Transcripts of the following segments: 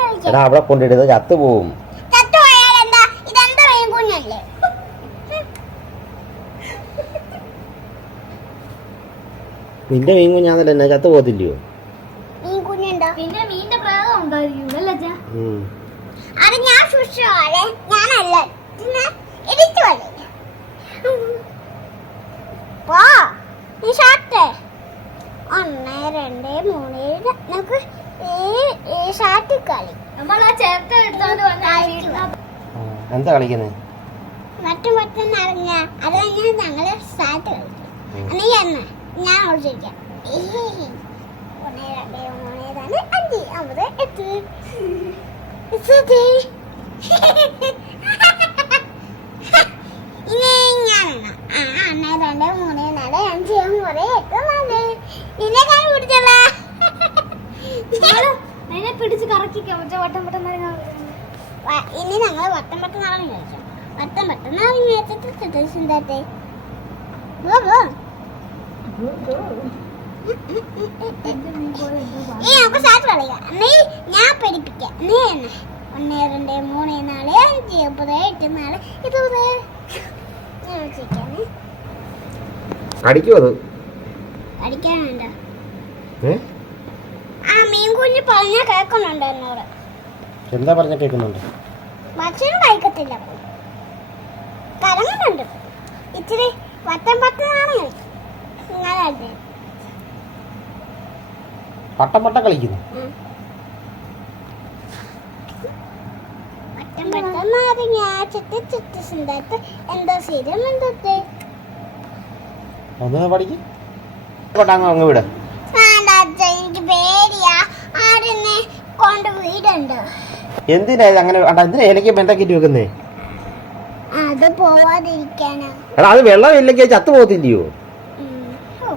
കളിക്കാം. എടാ അവിടെ കൊണ്ടിടുന്നത് ചത്തു പോവും. നിന്റെ മീൻ കുഞ്ഞാന്നല്ല എന്നെ ചത്തു പോകത്തില്ലയോ? മീൻ കുഞ്ഞുണ്ടോ? പിന്നെ മീന്റെ പ്രയോഗം ഉണ്ടായിരിക്കും അല്ലേ അച്ഛാ? ഉം. അത് ഞാൻ ഞാനല്ല. കളി പോ നീ ഷാട്ട് ഒന്ന് രണ്ട് മൂന്ന് ഏഴ്. നമുക്ക് ഈ ഈ ഷാട്ട് കളി. നമ്മൾ ആ ചേർത്ത എടുത്തോണ്ട് എന്താ കളിക്കുന്നത് മറ്റു മറ്റും അറിഞ്ഞ അത് കഴിഞ്ഞാൽ ഞങ്ങൾ ഷാർട്ട് കളിക്കും. നീ എന്ന? ഞാൻ ഓടിച്ചിരിക്കാം. ഒന്ന് രണ്ട് മൂന്ന് നാല് അഞ്ച് അമ്പത് എട്ട്. ഇനി ഞാനെണ്ണ ആ ഒന്ന് രണ്ട് മൂന്ന് നാല് അഞ്ച് ഒമ്പത് എട്ട് നാല് നിന്നെ ഞാൻ പിടിച്ചല്ല അതിനെ പിടിച്ച് കറക്കിക്കാൻ പറ്റും വട്ടം വട്ടം മരങ്ങൾ ഇനി ഞങ്ങൾ വട്ടം വട്ടം നാളെ കഴിക്കാം വട്ടം വട്ടം നാളെ കഴിച്ചിട്ട് സിന്ധാത്തെ പോ പോ ഈ നമുക്ക് സാറ്റ് കളിക്കാം നീ ഞാൻ പഠിപ്പിക്കാം നീ എന്നെ ഒന്ന് രണ്ട് മൂന്ന് നാല് അഞ്ച് ഒമ്പത് എട്ട് നാല് ഇരുപത് അടിക്കുമോ അത് പഠിക്കാനുണ്ടോ ഏ? ആ മീൻ കുഞ്ഞ് പറഞ്ഞാൽ കേൾക്കുന്നുണ്ട് എന്നോട് എന്താ പറഞ്ഞ കേൾക്കുന്നുണ്ട്? ഭക്ഷണം കഴിക്കത്തില്ല. കലങ്ങുന്നുണ്ട് ഇച്ചിരി വട്ടം നിങ്ങളല്ലേ? പട്ടം പട്ടം കളിക്കുന്നു. നാരങ്ങ ചുറ്റി ചുറ്റി എന്തോ പഠിക്കും. അങ്ങ് അങ്ങ് വിട്. എനിക്ക് പേടിയാ. ആരെന്നെ കൊണ്ട് വീടുണ്ട്? എന്തിനാ ഇത് അങ്ങനെ അടാ എന്തിനാ വെക്കുന്നേ? അത് പോവാതിരിക്കാനാ. എടാ അത് വെള്ളം ഇല്ലെങ്കിൽ ചത്തു പോകത്തില്ലയോ? ഉം. ഹോ,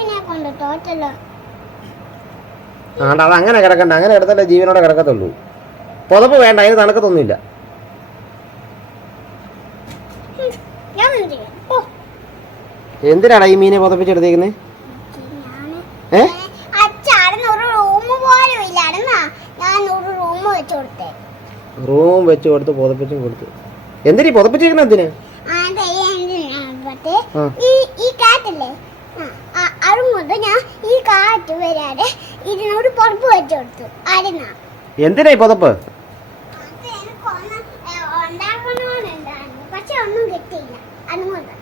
എന്നെ കൊണ്ട് തോറ്റല്ലോ. ആണ്ടാ അത് അങ്ങനെ കിടക്കണ്ട അങ്ങനെ കിടത്തല്ലേ ജീവനോടെ കിടക്കത്തുള്ളൂ. പുതപ്പ് വേണ്ട അതിന് തണുക്കത്തൊന്നുമില്ല. എന്തിനാടാ ഈ മീനെ പുതപ്പിച്ചെടുത്തേക്കുന്നേ? ഞാൻ ഏ? അച്ചാടന് ഒരു റൂം വെച്ച് കൊടുത്തേ. പുതപ്പിച്ചും കൊടുത്ത്. എന്തിനീ. ഈ കാറ്റില്ലേ? മുതൽ ഞാൻ ഈ കാറ്റ് വരാതെ ഇതിനോട് പുറപ്പ് വെച്ച് കൊടുത്തു. ആരുന്നാ എന്തിനാ ഈ പുതപ്പ് അത് എനിക്ക് ഒന്ന് ഉണ്ടാക്കണമെന്നുണ്ടായിരുന്നു പക്ഷെ ഒന്നും കിട്ടിയില്ല. അതുകൊണ്ട്.